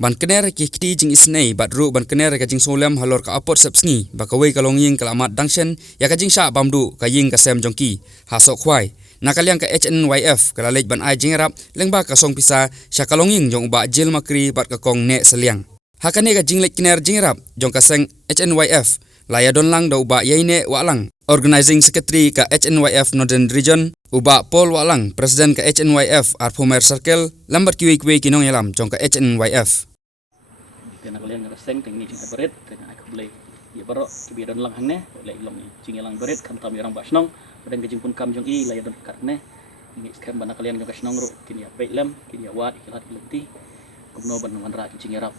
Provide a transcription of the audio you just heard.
Ban kener ki kiti jing isnei bat ru ban kener ka jing solem halor ka apot sepsngi ba kawei ka longying ka amat dangshen ya ka jing sha bamdu ka ying ka sem jongki ha sok khwai nakaliang ka HNYF ka lalej ban ai jingrap lengba ka song pisa sha ka longying jong ba jil makri bat ka kong ne seliang hakane ka jinglek kener jingrap jong ka seng HNYF laya don lang da uba yaine walang organizing secretary ka HNYF Northern Region uba Paul walang president ka HNYF Arpomer Circle lambat kiwi kinong yalam jong ka HNYF Kena kalian nggak seng teknik yang berat, kena aku boleh ya baru kebiasaan lang hangnya, boleh ilong cing lang berat, kan tamu orang basnong, pada kejeng pun kam jong i layan dan karne, ini sekarang bana kalian jong kasnong ro, kini ya baik lem, kini ya wat, ikilat ilenti, kumno ban wanra cing yarap.